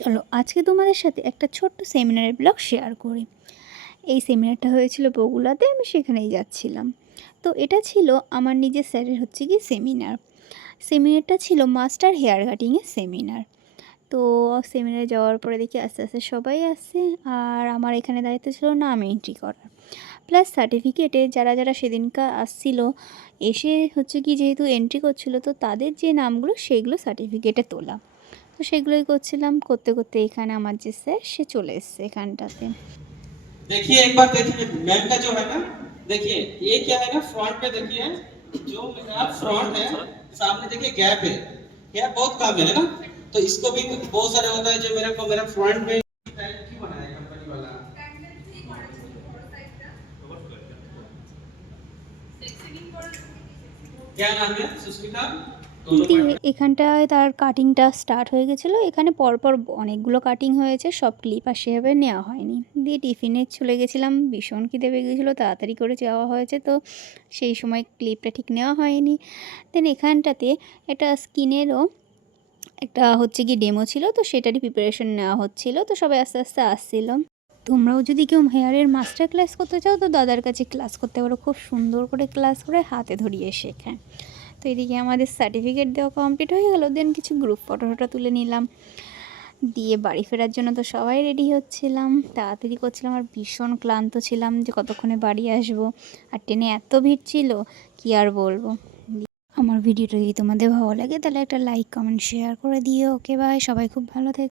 চলো আজকে তোমাদের সাথে একটা ছোট্ট সেমিনারের ব্লগ শেয়ার করি। এই সেমিনারটা হয়েছিল বগুড়াতে, আমি সেখানেই যাচ্ছিলাম। তো এটা ছিল আমার নিজের স্যারের সেমিনারটা ছিল মাস্টার হেয়ার কাটিংয়ের সেমিনার। তো সেমিনারে যাওয়ার পরে দেখি আস্তে আস্তে সবাই আসছে, আর আমার এখানে দায়িত্ব ছিল নাম এন্ট্রি করার, প্লাস সার্টিফিকেটে যারা যারা সেদিনকার আসছিল এসে যেহেতু এন্ট্রি করছিলো, তো তাদের যে নামগুলো সেইগুলো সার্টিফিকেটে তোলা। তো সেগুলোই করছিলাম, করতে করতে এখানে আমার যে স্যার সে চলে এসছে এখানটাতে। देखिए एक बार देखिए मैम का जो है ना, देखिए ये क्या है ना, फ्रंट पे देखिए जो मेरा फ्रंट है, सामने देखिए गैप है, गैप बहुत कम है ना। तो इसको भी बहुत सारे होता है जो मेरे को मेरा फ्रंट में क्यों बनाया कंपनी वाला, क्या नाम है सुष्मिता। দিয়ে এখানটায় তার কাটিংটা স্টার্ট হয়ে গেছিলো। এখানে পরপর অনেকগুলো কাটিং হয়েছে, সব ক্লিপ আর সেভাবে নেওয়া হয়নি। দিয়ে টিফিনে চলে গেছিলাম, ভীষণ খিদে পেয়ে গেছিলো, তাড়াতাড়ি করে যাওয়া হয়েছে, তো সেই সময় ক্লিপটা ঠিক নেওয়া হয়নি। দেন এখানটাতে একটা স্কিনেরও একটা ডেমো ছিল, তো সেটারই প্রিপারেশন নেওয়া হচ্ছিলো। তো সবাই আস্তে আস্তে আসছিলো। তোমরাও যদি কেউ হেয়ারের মাস্টার ক্লাস করতে চাও, তো দাদার কাছে ক্লাস করতে পারো, খুব সুন্দর করে ক্লাস করে হাতে ধরিয়ে শেখায়। তো এদিকে আমাদের সার্টিফিকেট দেওয়া কমপ্লিট হয়ে গেল। দেন কিছু গ্রুপ ফটো তুলে নিলাম, দিয়ে বাড়ি ফেরার জন্য তো সবাই রেডি হচ্ছিলাম, তাড়াতাড়ি করছিলাম। আর ভীষণ ক্লান্ত ছিলাম যে কতক্ষণে বাড়ি আসবো, আর ট্রেনে এত ভিড় ছিল কি আর বলবো। আমার ভিডিওটা যদি তোমাদের ভালো লাগে তাহলে একটা লাইক কমেন্ট শেয়ার করে দিও। ওকে বাই, সবাই খুব ভালো থেকো।